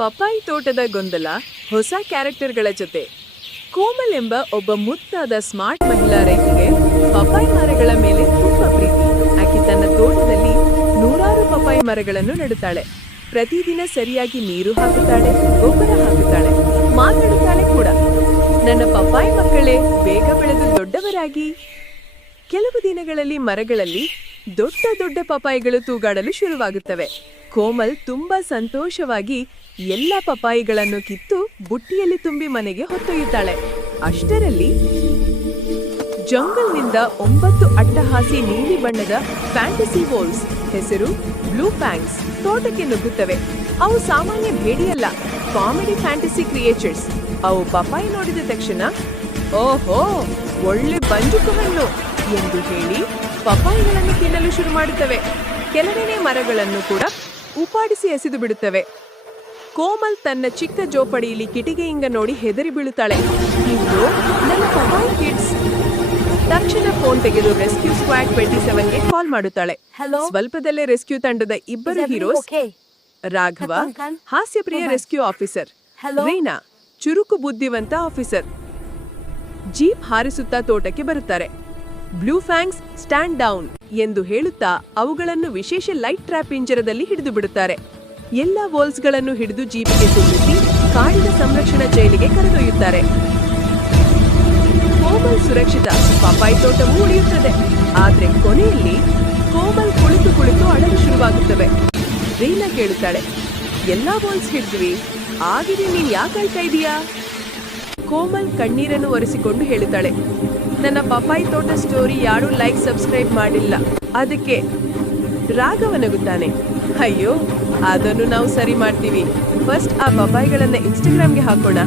ಪಪಾಯಿ ತೋಟದ ಗೊಂದಲ ಹೊಸ ಕ್ಯಾರೆಕ್ಟರ್ಗಳ ಜೊತೆ. ಕೋಮಲ್ ಎಂಬ ಒಬ್ಬ ಮುದ್ದಾದ ಸ್ಮಾರ್ಟ್ ಮಹಿಳಾ ರೈತಿಗೆ ಪಪಾಯಿ ಮರಗಳ ಮೇಲೆ ತುಂಬಾ ಪ್ರೀತಿ. ಆಕೆ ತನ್ನ ತೋಟದಲ್ಲಿ ನೂರಾರು ಪಪಾಯಿ ಮರಗಳನ್ನು ನೆಡುತ್ತಾಳೆ. ಪ್ರತಿದಿನ ಸರಿಯಾಗಿ ನೀರು ಹಾಕುತ್ತಾಳೆ, ಗೊಬ್ಬರ ಹಾಕುತ್ತಾಳೆ, ಮಾತಾಡುತ್ತಾಳೆ ಕೂಡ. ನನ್ನ ಪಪಾಯಿ ಮಕ್ಕಳೇ, ಬೇಗ ಬೆಳೆದು ದೊಡ್ಡವರಾಗಿ. ಕೆಲವು ದಿನಗಳಲ್ಲಿ ಮರಗಳಲ್ಲಿ ದೊಡ್ಡ ದೊಡ್ಡ ಪಪಾಯಿಗಳು ತೂಗಾಡಲು ಶುರುವಾಗುತ್ತವೆ. ಕೋಮಲ್ ತುಂಬಾ ಸಂತೋಷವಾಗಿ ಎಲ್ಲ ಪಪಾಯಿಗಳನ್ನು ಕಿತ್ತು ಬುಟ್ಟಿಯಲ್ಲಿ ತುಂಬಿ ಮನೆಗೆ ಹೊತ್ತೊಯ್ಯುತ್ತಾಳೆ. ಅಷ್ಟರಲ್ಲಿ ಜಂಗಲ್ನಿಂದ 9 ಅಟ್ಟಹಾಸಿ ನೀಲಿ ಬಣ್ಣದ ಫ್ಯಾಂಟಸಿ ವೋಲ್ಸ್, ಹೆಸರು ಬ್ಲೂ ಫ್ಯಾಂಗ್ಸ್, ತೋಟಕ್ಕೆ ನುಗ್ಗುತ್ತವೆ. ಅವು ಸಾಮಾನ್ಯ ಭೇಡಿಯಲ್ಲ, ಕಾಮಿಡಿ ಫ್ಯಾಂಟಸಿ ಕ್ರಿಯೇಚರ್ಸ್. ಅವು ಪಪಾಯಿ ನೋಡಿದ ತಕ್ಷಣ ಓಹೋ, ಒಳ್ಳೆ ಬಂಜುಕು ಹಣ್ಣು ಎಂದು ಹೇಳಿ ಪಪಾಯಿಗಳನ್ನು ತಿನ್ನಲು ಶುರು ಮಾಡುತ್ತವೆ. ಕೆಲವೇನೆ ಮರಗಳನ್ನು ಕೂಡ ಉಪಾಡಿಸಿ ಎಸೆದು ಬಿಡುತ್ತವೆ. ಕೋಮಲ್ ತನ್ನ ಚಿಕ್ಕ ಜೋಪಡಿಯಲ್ಲಿ ಕಿಟಿಕಿಯಿಂದ ನೋಡಿ ಹೆದರಿ ಬೀಳುತ್ತಾಳೆ. ಇವ್ರು ನನ್ನ ಪಪಾಯಿ ಕಿಡ್ಸ್. ತಕ್ಷಣ ಫೋನ್ ತೆಗೆದು ರೆಸ್ಕ್ಯೂ ಸ್ಕ್ವಾಡ್ 27ಗೆ ಕಾಲ್ ಮಾಡುತ್ತಾಳೆ. ಸ್ವಲ್ಪದಲ್ಲೇ ರೆಸ್ಕ್ಯೂ ತಂಡದ ಇಬ್ಬರು ಹೀರೋಸ್, ರಾಘವ ಹಾಸ್ಯಪ್ರಿಯ ರೆಸ್ಕ್ಯೂ ಆಫೀಸರ್, ರೀನಾ ಚುರುಕು ಬುದ್ಧಿವಂತ ಆಫೀಸರ್, ಜೀಪ್ ಹಾರಿಸುತ್ತಾ ತೋಟಕ್ಕೆ ಬರುತ್ತಾರೆ. ಬ್ಲೂ ಫ್ಯಾಂಗ್ಸ್ ಸ್ಟ್ಯಾಂಡ್ ಡೌನ್ ಎಂದು ಹೇಳುತ್ತಾ ಅವುಗಳನ್ನು ವಿಶೇಷ ಲೈಟ್ ಟ್ರ್ಯಾಪ್ ಪಿಂಜರದಲ್ಲಿ ಹಿಡಿದು ಬಿಡುತ್ತಾರೆ. ಎಲ್ಲಾ ವೋಲ್ಸ್ಗಳನ್ನು ಹಿಡಿದು ಜೀಪಿಗೆ ತುಂಬಿಸಿ ಕಾಡಿನ ಸಂರಕ್ಷಣಾ ಜೈಲಿಗೆ ಕರೆದೊಯ್ಯುತ್ತಾರೆ. ಕೋಮಲ್ ಸುರಕ್ಷಿತ, ಪಪಾಯಿ ತೋಟವೂ ಉಳಿಯುತ್ತದೆ. ಆದ್ರೆ ಕೊನೆಯಲ್ಲಿ ಕೋಮಲ್ ಕುಳಿತು ಕುಳಿತು ಅಳಲು ಶುರುವಾಗುತ್ತವೆ. ರೀನಾ ಕೇಳುತ್ತಾಳೆ, ಎಲ್ಲಾ ವೋಲ್ಸ್ ಹಿಡಿದ್ವಿ, ಆಗಿದೆ, ನೀನ್ ಯಾಕೆ ಅಳ್ತಾ ಇದೀಯಾ? ಕೋಮಲ್ ಕಣ್ಣೀರನ್ನು ಒರೆಸಿಕೊಂಡು ಹೇಳುತ್ತಾಳೆ, ನನ್ನ ಪಪಾಯಿ ತೋಟ ಸ್ಟೋರಿ ಯಾರು ಲೈಕ್ ಸಬ್ಸ್ಕ್ರೈಬ್ ಮಾಡಿಲ್ಲ, ಅದಕ್ಕೆ. ರಾಘವ ನಗುತ್ತಾನೆ, ಅಯ್ಯೋ, ಅದನ್ನು ನಾವು ಸರಿ ಮಾಡ್ತೀವಿ. ಫಸ್ಟ್ ಆ ಪಪಾಯಿಗಳನ್ನ ಇನ್ಸ್ಟಾಗ್ರಾಮ್ಗೆ ಹಾಕೋಣ.